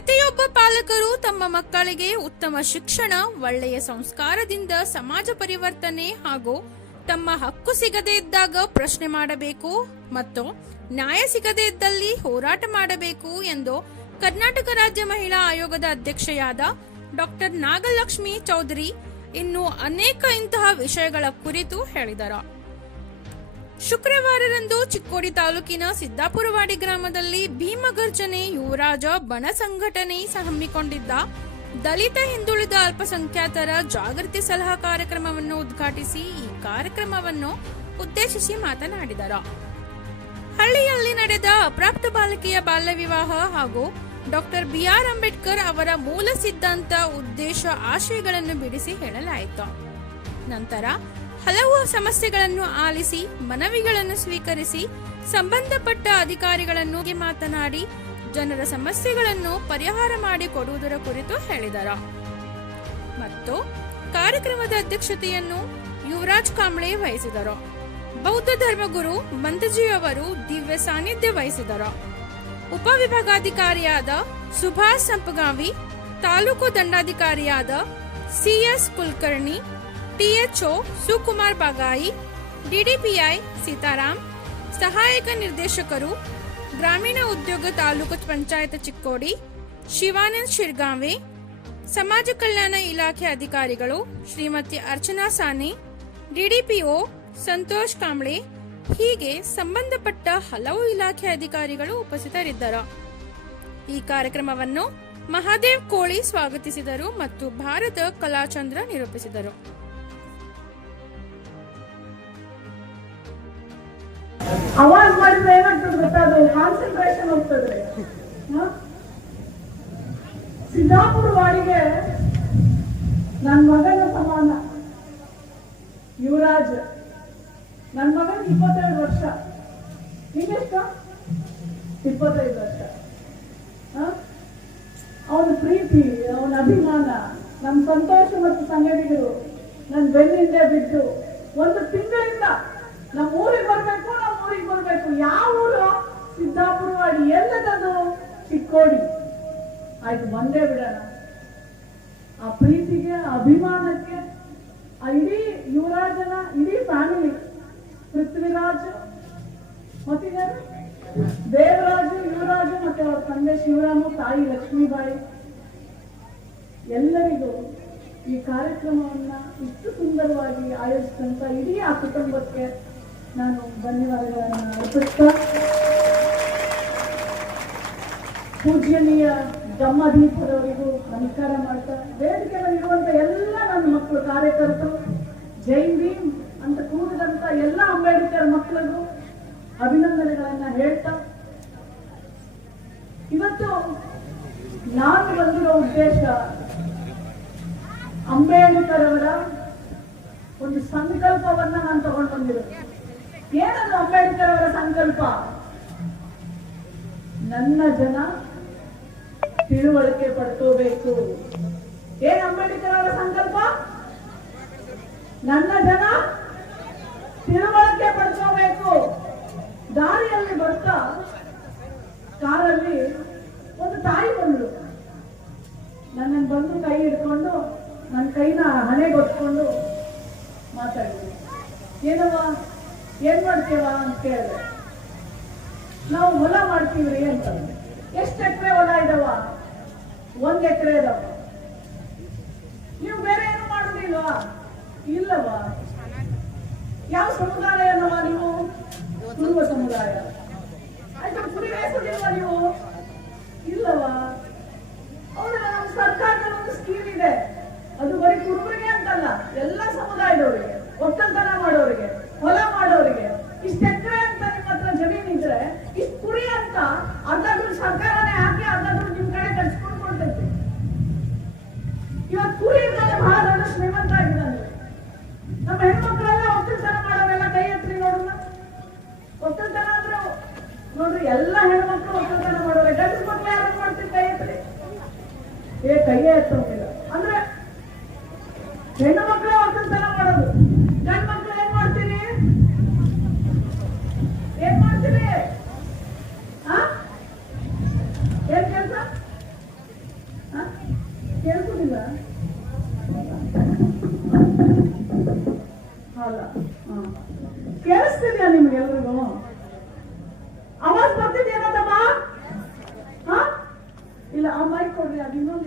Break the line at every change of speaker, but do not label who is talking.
ಪ್ರತಿಯೊಬ್ಬ ಪಾಲಕರು ತಮ್ಮ ಮಕ್ಕಳಿಗೆ ಉತ್ತಮ ಶಿಕ್ಷಣ, ಒಳ್ಳೆಯ ಸಂಸ್ಕಾರದಿಂದ ಸಮಾಜ ಪರಿವರ್ತನೆ ಹಾಗೂ ತಮ್ಮ ಹಕ್ಕು ಸಿಗದೇ ಇದ್ದಾಗ ಪ್ರಶ್ನೆ ಮಾಡಬೇಕು ಮತ್ತು ನ್ಯಾಯ ಸಿಗದೇ ಇದ್ದಲ್ಲಿ ಹೋರಾಟ ಮಾಡಬೇಕು ಎಂದು ಕರ್ನಾಟಕ ರಾಜ್ಯ ಮಹಿಳಾ ಆಯೋಗದ ಅಧ್ಯಕ್ಷೆಯಾದ ಡಾಕ್ಟರ್ ನಾಗಲಕ್ಷ್ಮಿ ಚೌಧರಿ ಇನ್ನು ಅನೇಕ ಇಂತಹ ವಿಷಯಗಳ ಕುರಿತು ಹೇಳಿದರು. ಶುಕ್ರವಾರರಂದು ಚಿಕ್ಕೋಡಿ ತಾಲೂಕಿನ ಸಿದ್ದಾಪುರವಾಡಿ ಗ್ರಾಮದಲ್ಲಿ ಭೀಮಗರ್ಜನೆ ಯುವರಾಜ ಬಣ ಸಂಘಟನೆ ಹಮ್ಮಿಕೊಂಡಿದ್ದ ದಲಿತ ಹಿಂದುಳಿದ ಅಲ್ಪಸಂಖ್ಯಾತರ ಜಾಗೃತಿ ಸಲಹಾ ಕಾರ್ಯಕ್ರಮವನ್ನು ಉದ್ಘಾಟಿಸಿ ಈ ಕಾರ್ಯಕ್ರಮವನ್ನು ಉದ್ದೇಶಿಸಿ ಮಾತನಾಡಿದರು. ಹಳ್ಳಿಯಲ್ಲಿ ನಡೆದ ಅಪ್ರಾಪ್ತ ಬಾಲಕಿಯ ಬಾಲ್ಯ ವಿವಾಹ ಹಾಗೂ ಡಾಕ್ಟರ್ ಬಿಆರ್ ಅಂಬೇಡ್ಕರ್ ಅವರ ಮೂಲ ಸಿದ್ಧಾಂತ ಉದ್ದೇಶ ಆಶಯಗಳನ್ನು ಬಿಡಿಸಿ ಹೇಳಲಾಯಿತು. ನಂತರ ಹಲವು ಸಮಸ್ಯೆಗಳನ್ನು ಆಲಿಸಿ, ಮನವಿಗಳನ್ನು ಸ್ವೀಕರಿಸಿ, ಸಂಬಂಧಪಟ್ಟ ಅಧಿಕಾರಿಗಳನ್ನು ಮಾತನಾಡಿ, ಜನರ ಸಮಸ್ಯೆಗಳನ್ನು ಪರಿಹಾರ ಮಾಡಿ ಕೊಡುವುದರ ಕುರಿತು ಹೇಳಿದರು. ಮತ್ತು ಕಾರ್ಯಕ್ರಮದ ಅಧ್ಯಕ್ಷತೆಯನ್ನು ಯುವರಾಜ್ ಕಾಂಬ್ಳೆ ವಹಿಸಿದರು. ಬೌದ್ಧ ಧರ್ಮಗುರು ಅವರು ದಿವ್ಯ ಸಾನ್ನಿಧ್ಯ ವಹಿಸಿದರು. ಉಪವಿಭಾಗಾಧಿಕಾರಿಯಾದ Subhash Sampagavi, taluk ದಂಡಾಧಿಕಾರಿಯಾದ CS Kulkarni THO Sukumar Bagayi, DDPI Sitaram ಸಹಾಯಕ ನಿರ್ದೇಶಕರು ಗ್ರಾಮೀಣ ಉದ್ಯೋಗ ತಾಲೂಕು ಪಂಚಾಯತ್ ಚಿಕ್ಕೋಡಿ, ಶಿವಾನಂದ್ ಶಿರ್ಗಾಂವೆ, ಸಮಾಜ ಕಲ್ಯಾಣ ಇಲಾಖೆ ಅಧಿಕಾರಿಗಳು ಶ್ರೀಮತಿ ಅರ್ಚನಾ ಸಾನಿ ಡಿಡಿಪಿಒ ಸಂತೋಷ್ ಕಾಂಬ್ಳೆ. ಹೀಗೆ ಸಂಬಂಧಪಟ್ಟ ಹಲವು ಇಲಾಖೆ ಅಧಿಕಾರಿಗಳು ಉಪಸ್ಥಿತರಿದ್ದರು. ಈ ಕಾರ್ಯಕ್ರಮವನ್ನು ಮಹಾದೇವ್ ಕೋಳಿ ಸ್ವಾಗತಿಸಿದರು ಮತ್ತು ಭಾರತ ಕಲಾಚಂದ್ರ ನಿರೂಪಿಸಿದರು.
ಅವಾಜ್ ಮಾಡಿದ್ರೆ ಏನಾಗ್ತದೆ ಗೊತ್ತಾ? ಅದು ಕಾನ್ಸಂಟ್ರೇಷನ್ ಹೋಗ್ತದೆ? ಸಿದ್ದಾಪುರ ವಾಡಿಗೆ ನನ್ನ ಮಗನ ಸಮಾನ. ಯುವರಾಜ್. ನನ್ನ ಮಗನ ಇಪ್ಪತ್ತೈದು ವರ್ಷ. ನಿಮ್ಗೆಷ್ಟ ಇಪ್ಪತ್ತೈದು ವರ್ಷ. ಅವನ ಪ್ರೀತಿ, ಅವನ ಅಭಿಮಾನ ನಮ್ಮ ಸಂತೋಷ ಮತ್ತು ಸಂಗಡಿಗರು ನನ್ನ ಬೆನ್ನಿಂದ ಬಿಟ್ಟು ಒಂದು ತಿಂಗಳಿಂದ ನಮ್ಮ ಊರಿಗೆ ಬರ್ಬೇಕು ನಮ್ಮ ಬರಬೇಕು ಯಾವ ಊರು ಸಿದ್ದಾಪುರವಾಡಿ ಎಲ್ಲದದು ಚಿಕ್ಕೋಡಿ ಆಯ್ತು, ಬಂದೇ ಬಿಡೋಣ. ಆ ಪ್ರೀತಿಗೆ ಅಭಿಮಾನಕ್ಕೆ, ಆ ಇಡೀ ಯುವರಾಜನ, ಇಡೀ ಫ್ಯಾಮಿಲಿ ಪೃಥ್ವಿರಾಜ್ ಮತ್ತಿದ್ದಾರೆ ದೇವರಾಜು, ಯುವರಾಜು, ಮತ್ತೆ ಅವ್ರ ತಂದೆ ಶಿವರಾಮ, ತಾಯಿ ಲಕ್ಷ್ಮೀಬಾಯಿ. ಎಲ್ಲರಿಗೂ ಈ ಕಾರ್ಯಕ್ರಮವನ್ನ ಇಷ್ಟು ಸುಂದರವಾಗಿ ಆಯೋಜಿಸಿದಂತ ಇಡೀ ಆ ಕುಟುಂಬಕ್ಕೆ ನಾನು ಧನ್ಯವಾದಗಳನ್ನು ಅರ್ಪಿಸ್ತಾ ಪೂಜ್ಯನೀಯ ಗಮ್ಮದೀಪರವರಿಗೂ ನಮಸ್ಕಾರ ಮಾಡ್ತಾ ವೇದಿಕೆ ಮೇಲೆ ಎಲ್ಲ ನನ್ನ ಮಕ್ಕಳು, ಕಾರ್ಯಕರ್ತರು, ಜೈನ್ ಭೀಮ್ ಅಂತ ಕೂಡಿದಂತ ಎಲ್ಲ ಅಂಬೇಡ್ಕರ್ ಮಕ್ಕಳಿಗೂ ಅಭಿನಂದನೆಗಳನ್ನ ಹೇಳ್ತಾ, ಇವತ್ತು ನಾನು ಬಂದಿರೋ ಉದ್ದೇಶ ಅಂಬೇಡ್ಕರ್ ಅವರ ಒಂದು ಸಂಕಲ್ಪವನ್ನ ನಾನು ತಗೊಂಡು ಬಂದಿರೋದು. ಏನದು ಅಂಬೇಡ್ಕರ್ ಅವರ ಸಂಕಲ್ಪ? ನನ್ನ ಜನ ತಿಳುವಳಿಕೆ ಪಡ್ಕೋಬೇಕು. ಏನ್ ಅಂಬೇಡ್ಕರ್ ಅವರ ಸಂಕಲ್ಪ? ನನ್ನ ಜನ ತಿಳುವಳಿಕೆ ಪಡ್ಕೋಬೇಕು. ದಾರಿಯಲ್ಲಿ ಬರ್ತಾ ಕಾರಲ್ಲಿ ಒಂದು ತಾಯಿ ಬಂದ್ರು ನನ್ನನ್ನು ಬಂದು ಕೈ ಹಿಡ್ಕೊಂಡು, ನನ್ನ ಕೈನ ಹಣೆಗೊತ್ಕೊಂಡು ಮಾತಾಡಿದ್ರು ಏನವ್ವ? ಏನ್ ಮಾಡ್ತೀವ ಅಂತ ಕೇಳಿದೆ ನಾವು ಹೊಲ ಮಾಡ್ತೀವ್ರಿ ಅಂತ ಎಷ್ಟು ಎಕರೆ ಹೊಲ ಇದಾವ? ಒಂದ್ ಎಕರೆ ಇದಾವ. ನೀವು ಬೇರೆ ಏನು ಮಾಡುದಿಲ್ವಾ? ಇಲ್ಲವ ಯಾವ ಸಮುದಾಯ ಅನ್ನವ ನೀವು? ಕುರುಬ ಸಮುದಾಯ. ನೀವು? ಇಲ್ಲವ ಹೌದಾ ನಮ್ಮ ಸರ್ಕಾರದ ಒಂದು ಸ್ಕೀಮ್ ಇದೆ. ಅದು ಬರೀ ಕುರುಬರಿಗೆ ಅಂತಲ್ಲ, ಎಲ್ಲ ಸಮುದಾಯದವರಿಗೆ, ಒಕ್ಕಲ್ತನ ಮಾಡೋರಿಗೆ. ಹೊಲ ಮಾಡೋರಿಗೆ, ಇಷ್ಟ ಎಕರೆ ಅಂತ ನಿಮ್ಮ ಹತ್ರ ಜಮೀನ್ ಇದ್ರೆ, ಇಷ್ಟು ಕುರಿ ಅಂತ ಅರ್ಧ ಸರ್ಕಾರನೇ ಹಾಕಿ ಅರ್ಧ ನಿಮ್ ಕಡೆ ಕಳ್ಸ್ಕೊಂಡು ಕೊಡ್ತೈತಿ. ಇವತ್ತು ಕುರಿ ಮೇಲೆ ಬಹಳ ದೊಡ್ಡ ಶ್ರೀಮಂತ ಆಗಿದ್ದಾನೆ ನಮ್ಮ ಹೆಣ್ಮಕ್ಳೆಲ್ಲ ಒಕ್ಕಲ್ತನ ಮಾಡೋವೆಲ್ಲ ಕೈ ಎತ್ತಿ ನೋಡೋಣ ಒಕ್ಕಲ್ತನ ಅಂದ್ರೆ ನೋಡ್ರಿ, ಎಲ್ಲ ಹೆಣ್ಮಕ್ಳು ಒಕ್ಕಲ್ತನ ಮಾಡೋರೆ. ಗಂಡಸ ಮಕ್ಳು ಯಾರು ಮಾಡ್ತೀವಿ ಕೈ ಎತ್ತಿ? ಏ ಕೈಯೇ ಎತ್ತೋಗಿಲ್ಲ ಅಂದ್ರೆ ಹೆಣ್ಣು ಮಕ್ಳು ಕೇಳಿಸ್ತಿದ್ಯಾ ನಿಮ್ಗೆಲ್ರಿಗೂ ಅವಾಜ್ ಬರ್ತಿದ್ಯಾ ಇಲ್ಲ ಆ ಮೈಕ್ ಕೊಡ್ರಿ ಅದು ಇನ್ನೊಂದು